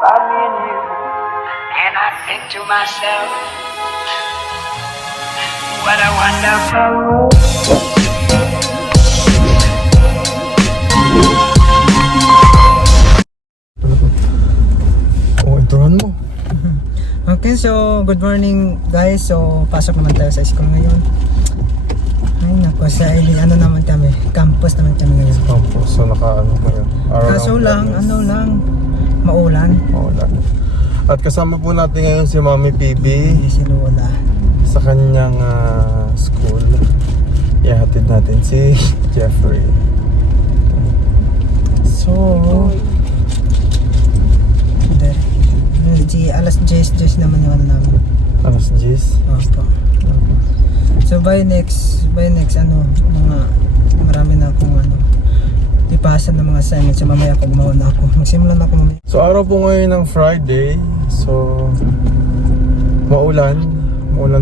about me and you. And I think to myself, what a wonderful world. Oh, introhan mo. Okay, so good morning guys. So pasok naman tayo sa school ngayon. Ay nako, sa ano naman kami, campus naman kami ngayon. Campus, so naka-ano kayo? Kaso lang, maulan. Maulan. At kasama po natin ngayon si Mami PB Si Lola. sa kanyang school. Ihatid natin si Jeffrey. So, alas 10 naman yung ano namin. alas 10. Opo. So by next marami na akong ipasa ng mga assignments. So mamaya ako gumawa na ako. Magsimula na ako mamaya. So, araw po ngayon ng Friday. So, maulan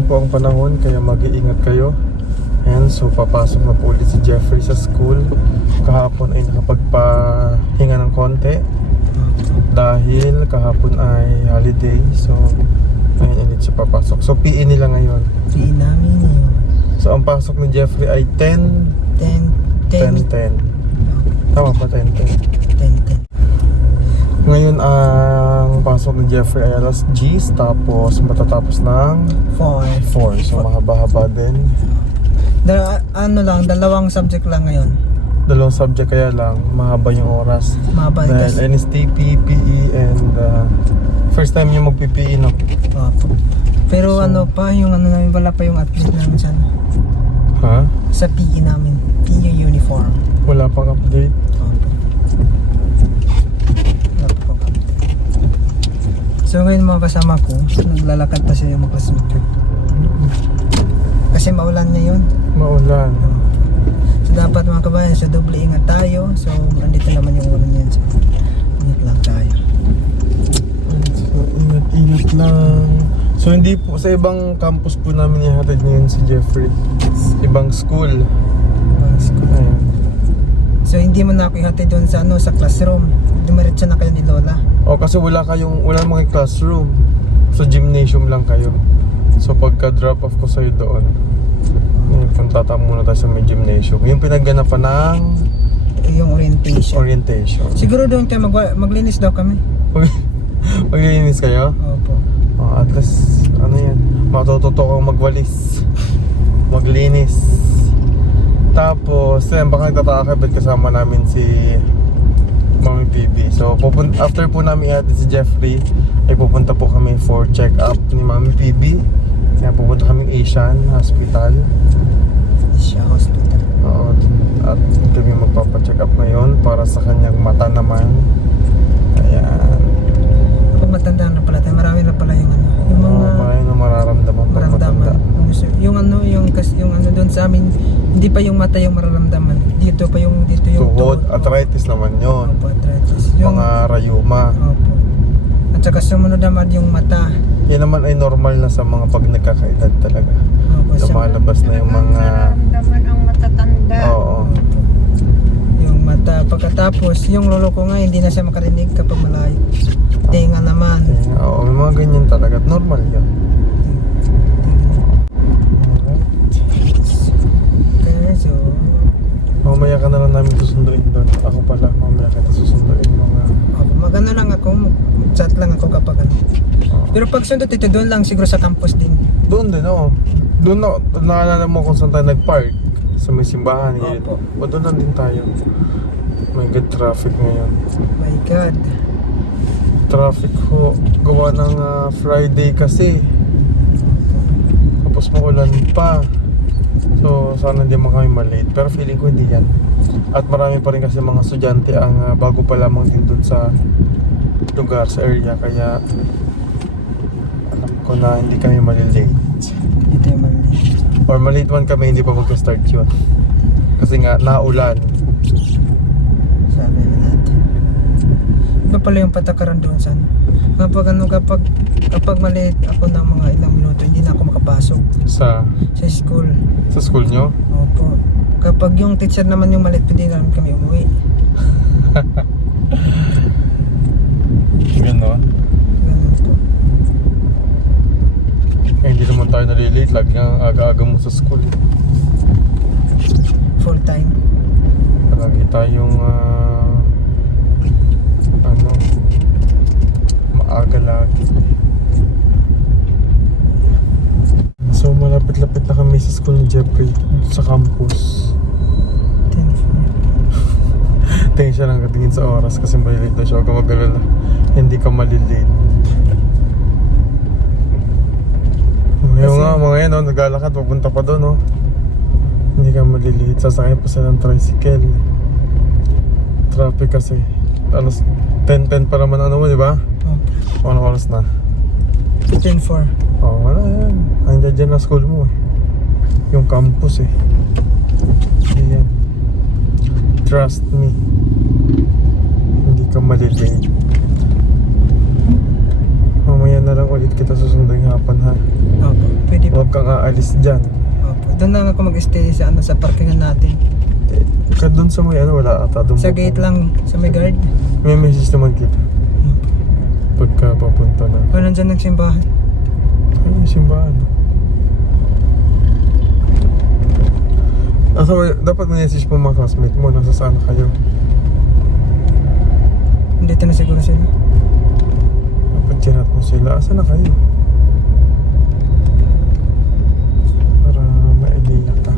po ang panahon, kaya mag-iingat kayo. And so, papasok na po ulit si Jeffrey sa school. Kahapon ay nakapagpahinga ng konti dahil kahapon ay holiday. So, ngayon ulit siya papasok. So, PE nila ngayon. PE namin yun. So, ang pasok ni Jeffrey ay 10:10. Tama ba? 10:10. Ngayon ang pasok ni Jeffrey ay alas 10, tapos matatapos ng 4. So mahaba-haba din. Dalawang subject lang ngayon. Dalawang subject, kaya lang mahaba yung oras. Mahaba Dahil kasi. NSTP, PE, and first time yung mag-PPE, no? Opo. Pero So, namin, wala pa yung update namin sa Ha? sa PE namin. PE uniform. Wala pang update. Opo. Wala pa pang update. So ngayon mga kasama ko, naglalakad pa sila mga classmate ko. Kasi maulan ngayon. Maulan. So dapat mga kabayan, so doble ingat tayo. So andito naman yung ulan yan. So ingat lang tayo. So ingat lang. So hindi po, sa ibang campus po namin ihatid ngayon si Jeffrey. Ibang school. Ayan. So hindi mo na ako ihatid doon sa sa classroom. Dumiretso na kayo ni Lola. O kasi wala mga classroom. So gymnasium lang kayo. So pagka drop off ko sa'yo doon, punta tayo muna tayo sa may gymnasium. Yung pinagganapan ng Yung orientation. Siguro doon kayo maglinis daw kami. Maglilinis kayo? Opo. At least, matututo kang magwalis, maglinis. Tapos, baka nagtataka kayo ba't kasama namin si Mami PB. So, after po namin ihatid si Jeffrey, ay pupunta po kami for check-up ni Mami PB. Kaya pupunta kami Asian Hospital. Siya hospital. Oo, at kami magpapacheck up ngayon para sa kanyang mata naman. Ayan. Pag matanda na pala tayo, marami na pala yung yung mga Marami na mararamdaman pag matanda. Yung doon sa amin, hindi pa yung mata yung mararamdaman. Dito yung Tuhod, arthritis naman yun. Opo, arthritis. Mga rayuma. Opo. At saka sumunod naman yung mata. Yan naman ay normal na sa mga pag nagkakaedad talaga. Opo, Lumalabas na yung mga... Nararamdaman ang matatanda. Oo. Opo. Yung mata. Pagkatapos, yung lolo ko nga, hindi na siya makarinig kapag malayo. Tinga naman. Oo, may mga ganyan talaga. Normal yan. Kaya so, Mamaya ka na lang namin susunduin doon. Ako pala, mamaya kita susunduin mga... magano lang ako, mag-chat lang ako kapag Pero pag sundot ito, doon lang siguro sa campus din. Doon din, oo. Doon na, naalala mo kung saan tayo nag-park. Sa may simbahan. Opo. O doon lang din tayo. May good traffic ngayon. My God. Traffic ho. Gawa ng Friday kasi. Tapos maulan pa. So sana hindi mo kami malate. Pero feeling ko hindi yan. At marami pa rin kasi mga estudyante ang bago pa lamang din doon sa lugar, sa area. Kaya alam ko na hindi kami malilate. Hindi tayo mali. Or malate man kami, hindi pa magka-start yun. Kasi nga naulan. Sabi na natin. Iba pala yung patakaran doon sa kapag maliit ako ng mga ilang minuto, hindi na ako makapasok Sa school. school nyo? Opo. Kapag yung teacher naman yung maliit, hindi namin kami umuwi. Ganon. aga-aga mo sa school. Full time. Palagi tayong maaga lagi. So malapit-lapit na kami sa school ni Jeffrey sa campus. 10:04. Tingin siya lang katingin sa oras kasi malilate na siya. Huwag ka mag-alala, hindi ka malilate. Ngayon nga, mga yan, naglalakad, papunta pa doon, hindi ka malilate. Sasakay pa sila ng tricycle. Traffic kasi. Alas 10:10 pa naman di ba? Oh. Anong oras na? 10:04. Wala yan. Hanggang dyan na school mo yung campus Ayan. Trust me. Hindi ka malilate. Mamaya na lang ulit kita susunduin hapon ha. Opo, pwede po. Huwag kang aalis dyan. Opo. Doon lang ako mag-stay sa parkingan natin. Ka doon sa may wala ata doon. Sa gate lang, sa may guard. May message naman kita. Pagka papunta na. O nandyan nagsimbahan. Ay, simbahan. So, dapat message mo mga classmate mo, nasa saan kayo? Dito na siguro sila. Dapat chinat mo sila, asan na kayo? Para ma-idea ka.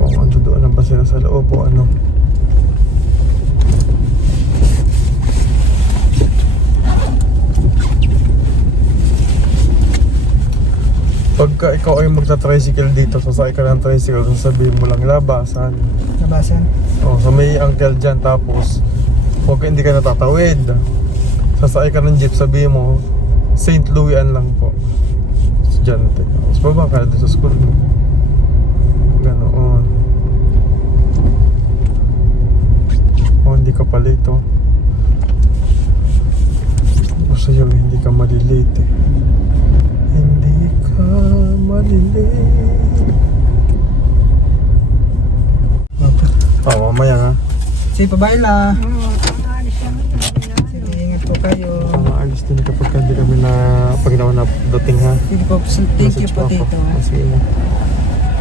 Kung ano doon na ba sila sa loob o ano. Pagka ikaw ay magta-tricycle dito, sasakay ka ng tricycle, sasabihin mo lang labasan. Labasan. So may uncle dyan, tapos hindi ka natatawid. Sasakay ka ng jeep, sabihin mo St. Louis-an lang po. Estudyante. Tapos baba ka na din sa school mo. Ganoon. Hindi ka pa late Basta yun, hindi ka malilate Hindi ka malilate. Mamaya ha. Sige, pabayla. Alis naman. Sige, ingat po kayo. Maalis din kapag hindi kami pag dating ha. Sige po, thank you po Message dito. ako. Sige na.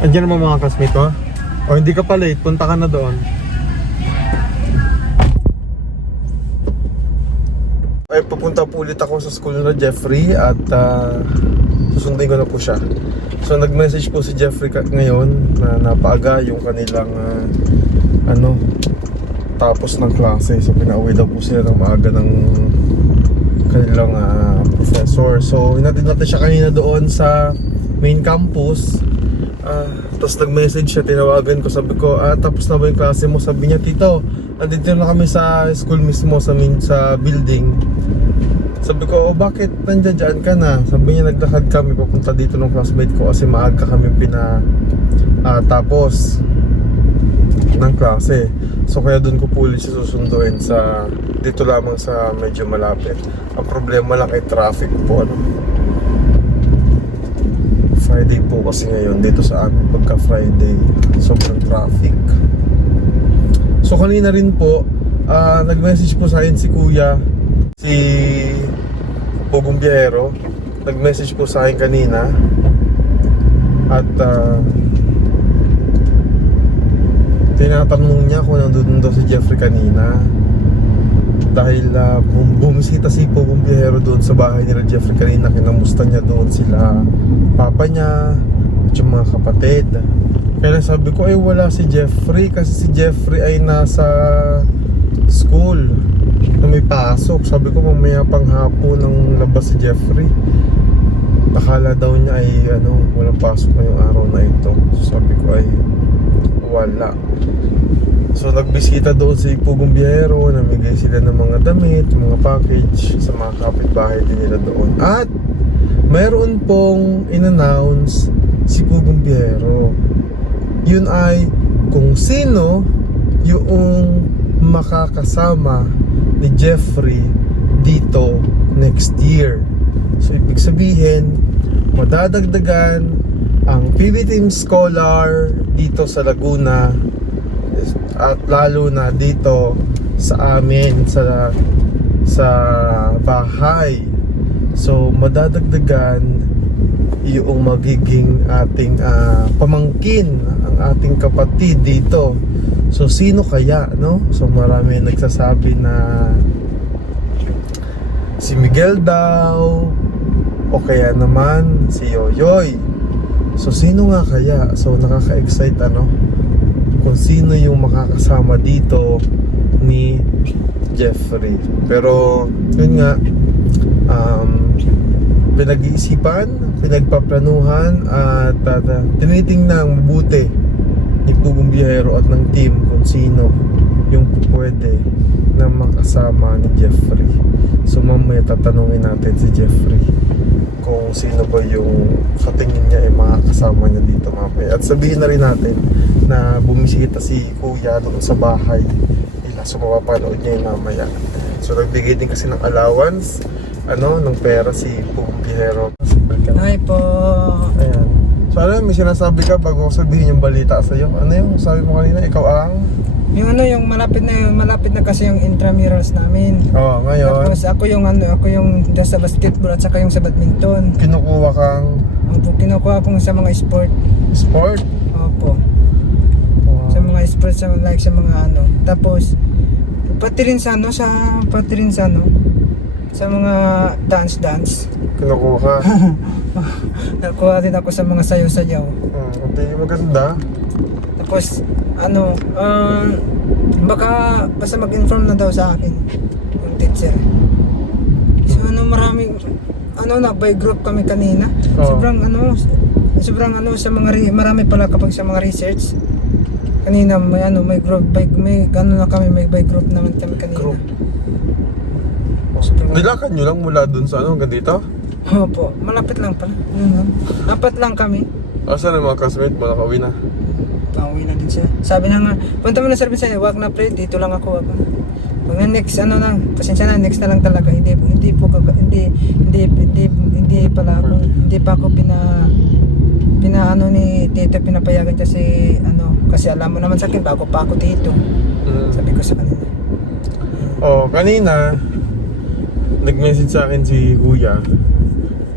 Andiyan naman mga classmate ha. O hindi ka pa late, punta ka na doon. Ay, pupunta po ulit ako sa school na Jeffrey at susundin ko na po siya. So nag-message po si Jeffrey ngayon na napaaga yung kanilang tapos ng klase. So pinauwi daw po sila ng maaga ng kanilang professor. So hinatid natin siya kanina doon sa main campus. Tapos nag-message siya, tinawagan ko, sabi ko, tapos na ba yung klase mo? Sabi niya, tito, andito na kami sa school mismo sa building. Sabi ko, bakit nandiyan ka na? Sabi niya, naglakad kami papunta dito ng classmate ko kasi maaga kami tapos ng klase. So kaya doon ko po ulit siya susunduin dito lamang sa medyo malapit. Ang problema lang ay traffic po. Friday po kasi ngayon dito sa amin, pagka Friday sobrang traffic. So kanina rin po nag-message po sa akin si Kuya, si Pugong Biyahero. Nag-message po sa akin kanina at tinatanong niya kung nandun daw si Jeffrey kanina dahil bumisita si Pugong Biyahero doon sa bahay nila Jeffrey kanina. Kinamusta niya doon sila papa niya at yung mga kapatid. Kaya sabi ko ay wala si Jeffrey kasi si Jeffrey ay nasa school na may pasok. Sabi ko mamaya pang hapon ng labas si Jeffrey. Akala daw niya ay walang pasok na yung araw na ito. So sabi ko ay wala. So nagbisita doon si Pugong Biyahero, namigay sila ng mga damit, mga package sa mga kapitbahay din nila doon. At mayroon pong in-announce si Pugong Biyahero. Yun ay kung sino yung makakasama ni Jeffrey dito next year. So ibig sabihin, madadagdagan ang PB Team Scholar dito sa Laguna at lalo na dito sa amin sa bahay. So madadagdagan yung magiging ating pamangkin, ang ating kapatid dito. So sino kaya, no? So marami nagsasabi na si Miguel daw, o kaya naman si Yoyoy. So sino nga kaya? So nakaka-excite kung sino yung makakasama dito ni Jeffrey. Pero yun nga, pinag-iisipan, pinagpaplanuhan at tinitingnan mabuti ni Pugong Biyahero at ng team kung sino yung pwede na makasama ni Jeffrey. So mamaya tatanungin natin si Jeffrey kung sino ba yung sa tingin niya ay makakasama niya dito mamaya. At sabihin na rin natin na bumisita si Kuya doon sa bahay nila. So mapapanood niya yung mamaya. So nagbigay din kasi ng allowance, ng pera si Pugong Biyahero. Hi po. Ayan. So may sinasabi ka bago ko sabihin yung balita sa'yo. Ano yung sabi mo kanina? Ikaw ang? Yung malapit na kasi yung intramurals namin. Oo, ngayon. Tapos ako yung dyan sa basketball at saka yung sa badminton. Kinukuha kang Ang kinukuha kong sa mga sport. sport? Opo. Wow. Sa mga sport, sa mga Tapos pati rin sa mga dance. Kinukuha ka. Nakuha din ako sa mga sayaw-sayaw. Okay, maganda. Tapos basta mag-inform na daw sa akin yung teacher. So maraming by group kami kanina. Oo. Sobrang sa mga marami pala kapag sa mga research. Kanina may group by group naman kami kanina. Group. Nilakad nyo lang mula dun sa hanggang dito? Opo, malapit lang pala. Apat lang kami. Asan ang mga classmate mo? Nakauwi na? Pauwi na din siya. Sabi na nga, punta mo na service niya, wag na pre, dito lang ako, wag na. Pag next pasensya na, next na lang talaga. Hindi pa ako ni Tito pinapayagan kasi kasi alam mo naman sa akin bago pa ako dito. Sabi ko sa kanila. Kanina nag-message sa akin si Kuya.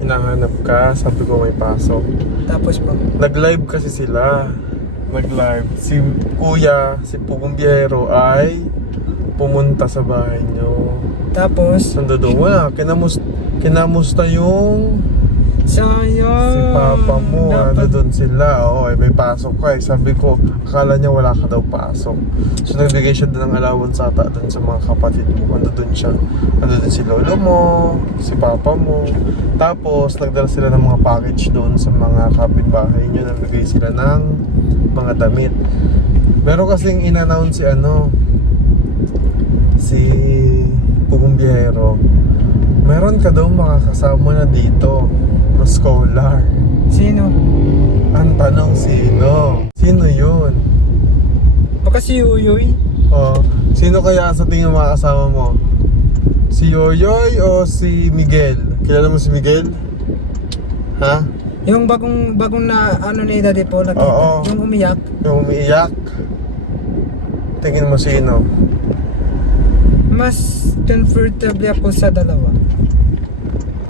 Hinahanap ka, sabi ko may pasok. Tapos po, Nag-live kasi sila. Si Kuya, si Pugong Biyahero ay pumunta sa bahay nyo. tapos Nandoon wala. Kinamusta yung sayang. si Papa mo. Doon sila. May pasok ka eh. Sabi ko, akala niya wala ka daw pasok. So nagbigay siya doon ng allowance ata doon sa mga kapatid mo. Doon siya. Doon si lolo mo, si Papa mo. Tapos nagdala sila ng mga package doon sa mga kapitbahay niyo. Nagbigay sila ng mga damit. Meron kasing in-announce si Pugong Biyahero. Meron ka daw makakasama na dito na scholar. Sino? Ang tanong sino? Sino yun? Baka si Yoyoy. Sino kaya sa tingin mo makakasama mo? Si Yoyoy o si Miguel? Kilala mo si Miguel? Ha? Yung bagong na ni Daddy po nakita. Oo. Yung umiyak. Yung umiiyak? Tingin mo sino? Mas comfortable ako sa dalawa.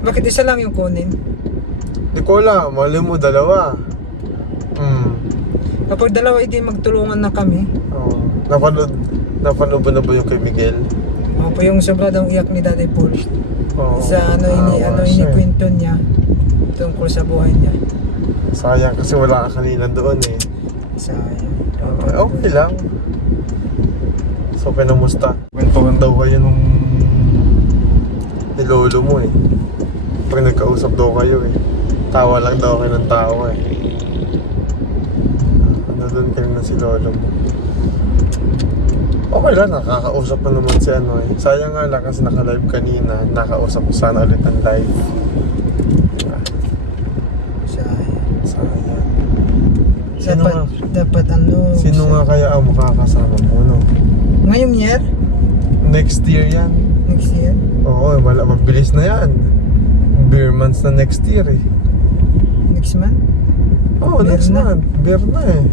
Bakit isa lang yung kunin? Di ko alam, mali mo dalawa. Kapag dalawa hindi magtulungan na kami. Napanood mo na ba yung kay Miguel? Opo, yung sobra daw iyak ni Daddy Paul. Sa siya. inikwento niya tungkol sa buhay niya. Sayang kasi wala ka kanina doon eh. Sayang. Okay lang. So kinamusta? Kwentuhan daw kayo nung nilolo mo eh. Pag nagkausap daw kayo eh. Tawa lang daw kayo ng tawa eh. Doon kayo na si lolo mo. Okay lang, nakakausap pa naman si Sayang nga lang kasi naka-live kanina. Nakausap ko sana ulit ang live. Sayang. Dapat Sino nga kaya ang makakasama mo, no? ngayong year? Next year yan. Next year? Oo, mabilis na yan. Beer months na next year eh. Next month? Oo, Beer next na. month. Beer na eh.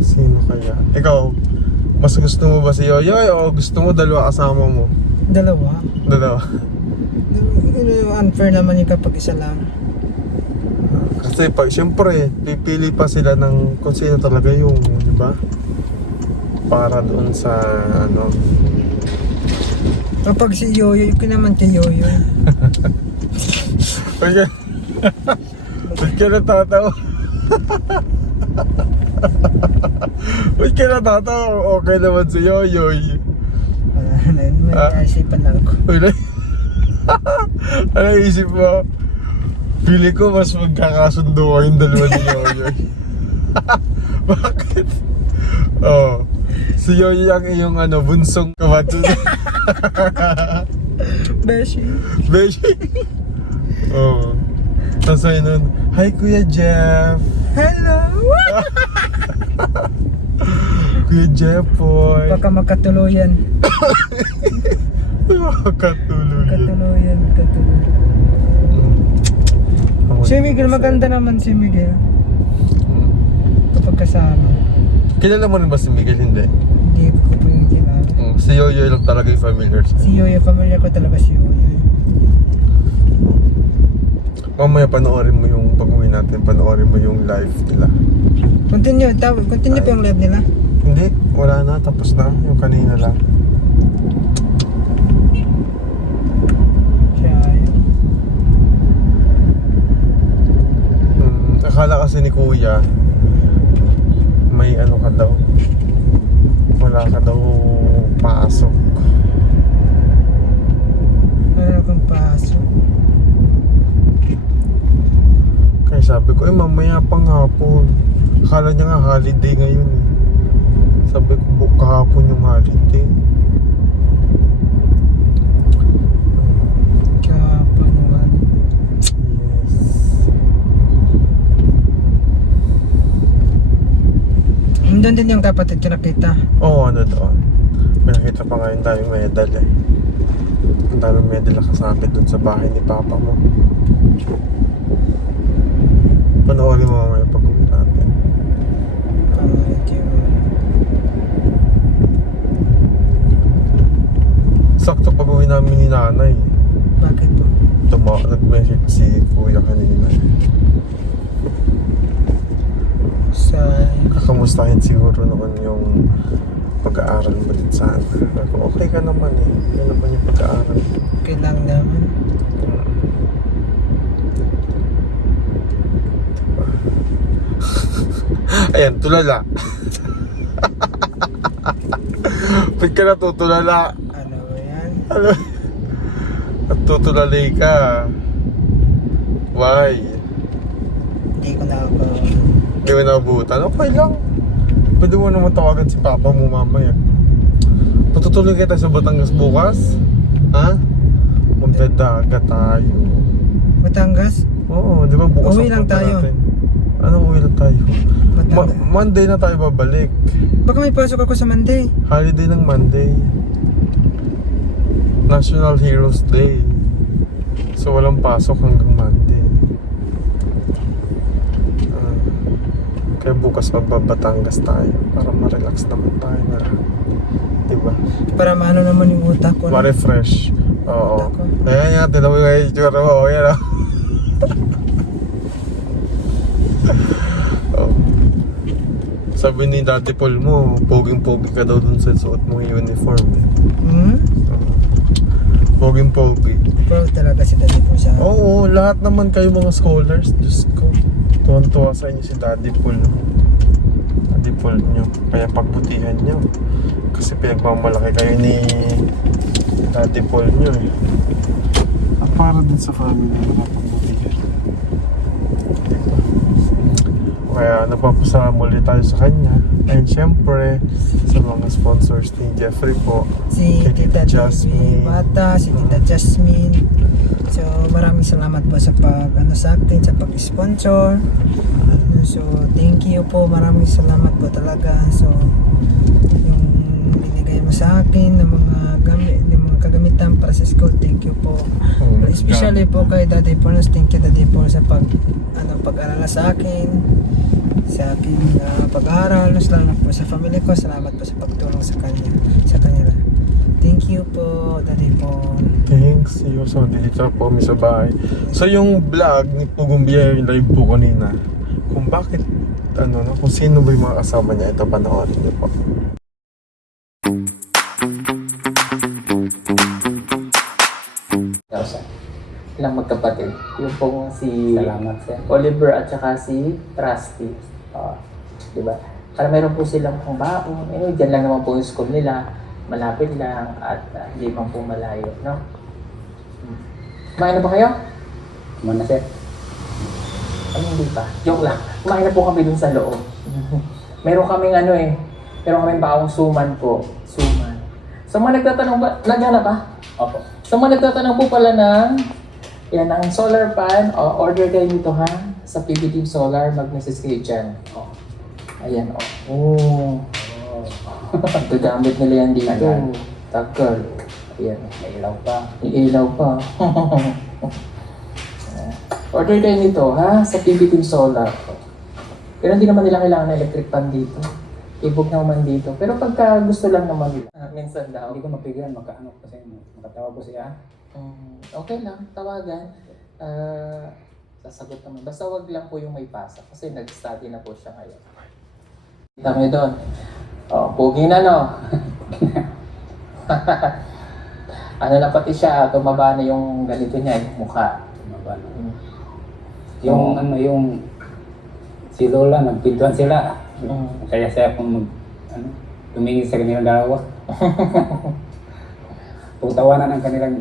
Sino kaya? Ikaw, mas gusto mo ba si Yoyoy o gusto mo dalawa kasama mo? Dalawa. Dalawa. Unfair naman yung kapag isa lang. Kasi pag siyempre, pipili pa sila ng kung sino talaga yung, di ba? Para doon sa ano. Kapag si Yoyo, yung naman kay Yoyo. Kaya, ba't ka natatawa? Ba't ka natatawa? Okay naman si Yoyoy. May naisipan lang ako. Ano isip mo? Pili ko mas magkakasundo kayong dalawa ni Yoyoy. Bakit? Oh, si Yoyoy ang iyong ano, bunsong kabatid. Beshi. Beshi. Oh. Tapos ayun nun, hi Kuya Jeff. Hello! Kuya Jeff boy. Baka magkatuluyan. Katuluyan. Katuluyan. Si Miguel, maganda naman si Miguel. Kapag kasama. Kilala mo rin ba si Miguel? Hindi. Hindi ko po yung kilala. Si Yoyoy lang talaga yung familiar sa Si Yoyo, familiar ko talaga si Yoyo. Mamaya panoorin mo yung pag-uwi natin, panoorin mo yung live nila. Continue pa yung live nila. Hindi, wala na, tapos na, yung kanina lang. Siya, Akala kasi ni Kuya, may ano ka daw, wala ka daw pasok. meron akong pasok. Kaya sabi ko, mamaya pang hapon. Akala niya nga holiday ngayon eh. Sabi ko, kahapon yung holiday. Kahapon naman. Yes. Doon din yung kapatid ko nakita. Oo, ano doon. May nakita pa nga yung daming medal eh. Ang daming medal nakasabit doon sa bahay ni Papa mo. Panoorin mo mamaya pag-uwi natin. Sakto pag-uwi namin ni Nanay. Bakit po? Nag-message si Kuya kanina. Sa... Kakamustahin siguro noon yung pag-aaral mo din sana. Ako, okay ka naman eh. Yan naman yung pag-aaral. Kailang naman. Ayan, tulala. Ba't ka natutulala? Ano ba yan? Ano? Natutulalay ka. Why? Hindi ko na ako... Hindi mo naabutan? Okay lang. Pwede mo naman tawagan si Papa mo mamaya. Patutuloy kita sa Batangas bukas? Ha? Magdadaga tayo. Batangas? Oo, di ba bukas Uwi ang lang punta tayo. natin? Ano uwi lang tayo? Batangas. Monday na tayo babalik. Baka may pasok ako sa Monday. Holiday ng Monday. National Heroes Day. So walang pasok hanggang Monday. Kaya bukas magbabatangas tayo para ma-relax naman tayo na lahat. Diba? Para maano naman yung utak ko. Ma-refresh. Oo. Utak ko. Ayan nga, tinan mo yung itsura mo. Ayan o. Oh. Sabi ni Daddy Paul mo, poging-pogi ka daw dun sa suot mong uniform eh. Poging-pogi. Pero talaga si Daddy po sa... Oo, lahat naman kayo mga scholars. Diyos ko. Tuwan-tuwa sa inyo si Daddy Paul. Daddy Paul nyo. Kaya pagbutihan nyo. Kasi pinagmamalaki kayo ni Daddy Paul nyo eh. At para din sa family nyo pagbutihan. Kaya napapasalamat ulit tayo sa kanya. And syempre, sa mga sponsors ni Jeffrey po. Si kay Tita Jasmine Bata, si Tita Jasmine. So maraming salamat po sa sa akin, sa pag-sponsor. So thank you po, maraming salamat po talaga. So yung binigay mo sa akin ng mga kagamitan para sa school, thank you po. Especially po kay Daddy Paul, thank you Daddy Paul sa pag-aalala sa akin, sa aking pag-aaral, lalo po sa family ko. Salamat po sa pagtulong sa kanila. Thank you po, Daddy po. Thanks. So, dito po kami sa bahay. So, yung vlog ni Pugong Biyaya, yung live po kanina, kung bakit, ano, no, kung sino ba yung mga kasama niya, ito panoorin niyo po. Ilang magkapatid. Yung pong si Salamat, sir. Oliver at saka si Trusty. Diba? Para meron po silang pong baon. Dyan lang naman po yung school nila. Malapit lang at hindi man po malayo. No? Kumain na ba kayo? Mana, sir? Ano hindi pa? Joke lang. Kumain na po kami dun sa loob. Meron kaming meron kaming baong suman po. Suman. Sa mga nagtatanong ba, naghanap ba? Opo. Sa mga nagtatanong po pala yan ang solar pan, order kayo dito ha, sa PB Team Solar, mag-message kayo dyan. Ayan gagamit nila yan dito. Tagal. Tagal. Ayan. May ilaw pa. May ilaw pa. Order kayo nito ha, sa PB Team Solar. Pero hindi naman nila kailangan ng electric pan dito. I-book naman dito. Pero pagka gusto lang naman nila, minsan daw. Hindi ko mapigilan, magkaano ko sa inyo. Makatawag ko siya. Okay lang, tawagan. Sasagot naman. Basta wag lang po yung may pasa kasi nag-study na po siya ngayon. Kita mo doon. Pogi na no? Ano na pati siya, tumaba na yung ganito niya, yung mukha. Tumaba na. Yung si Lola, nagpintuan sila. Kaya siya kung tumingin sa kanilang dalawa. Putawanan ang kanilang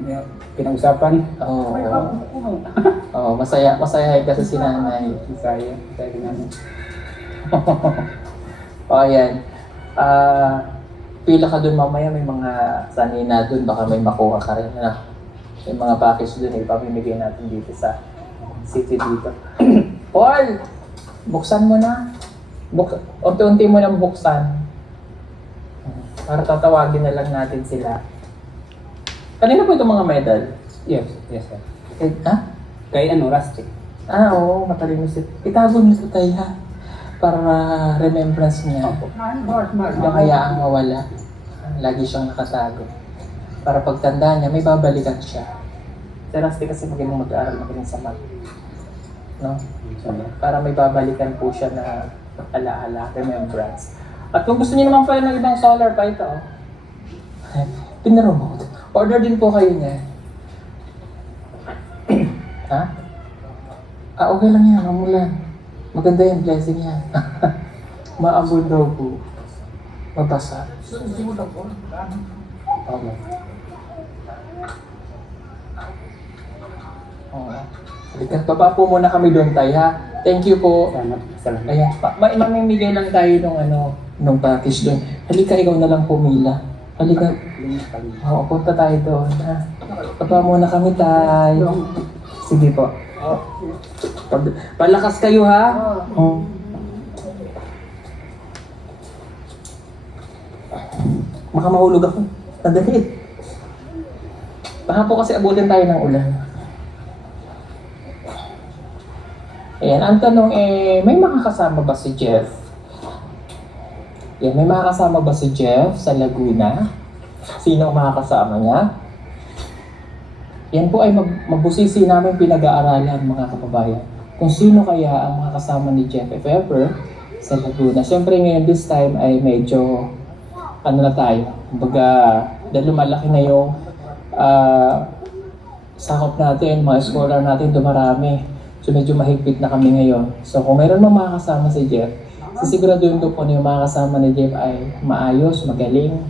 pinag-usapan. Masaya kasi si nanay. Saya ginano. Ayan. Pila ka dun mamaya, may mga sanina dun, baka may makuha ka rin. May mga package dun, ipamimigay natin dito sa city dito. Paul! Buksan mo na. Unti-unti mo lang buksan. Para tatawagin na lang natin sila. Kanina po itong mga medal? Yes, sir. Ha? Kay Rusty. Oo, matalino si... Itago niyo ito tayo ha. Para remembrance niya. Hindi kaya ang mawala. Lagi siyang nakatago. Para pagtanda niya, may babalikan siya. Si Rusty kasi magaling mag-aaral, magaling sa math. No? Para may babalikan po siya na alaala, remembrance. At kung gusto niyo naman pala ng ibang solar pa ito, pinaremote. Order din po kayo niya. Ha? Okay lang yan, mamulan. Maganda yan, blessing yan. Maambon daw po. Mabasa. Okay. Halika, baba po muna kami doon tayo ha. Thank you po. Salamat. Ayan, mamimigay lang tayo nung package doon. Halika, ikaw na lang pumila. Halika. Oo, punta tayo doon. Ha? Baba muna kami tayo. Sige po. Palakas kayo ha. Baka mahulog ako. Nadali. Baka po kasi abutin tayo ng ulan. Ayan, ang tanong may makakasama ba si Jeff? Yan, may makakasama ba si Jeff sa Laguna? Sino ang makakasama niya? Yan po ay mabusisi namin pinag-aaralan mga kababayan. Kung sino kaya ang makakasama ni Jeff if ever sa Laguna. Siyempre ngayon this time ay medyo na tayo. Kumbaga, dahil lumalaki na yung sakop natin, mga scholar natin, dumarami. So medyo mahigpit na kami ngayon. So kung mayroon mang makakasama si Jeff, sisiguraduhin ko po na yung makakasama ni Jeff ay maayos, magaling,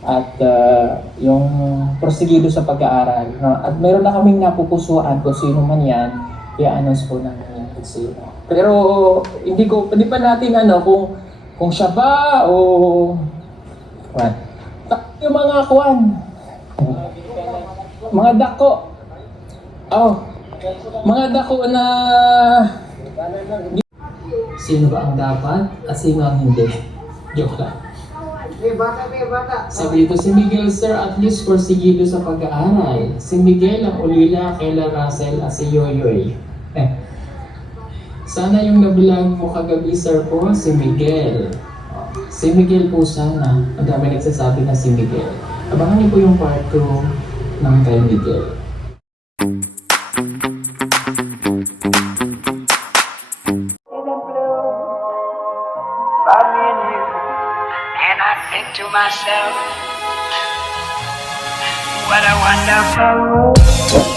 at yung prosigido sa pag-aaral. No? At mayroon na kaming napupusuan kung sino man yan, i-announce po namin yan kung sino. Pero hindi pa natin kung siya ba o yung mga mga dako. Mga dako na sino ba ang dapat at sino ang hindi? Joke lang. Sabi ko, si Miguel sir at least porsigido sa pag-aaral. Si Miguel ang ulila, Kayla Russell at si Yoyoy. Sana yung na-vlog mo kagabi sir po, si Miguel. Si Miguel po sana. Ang dami nagsasabi na si Miguel. Abangan niyo po yung part 2 ng Kay Miguel. About me and you. And I think to myself, what a wonderful world.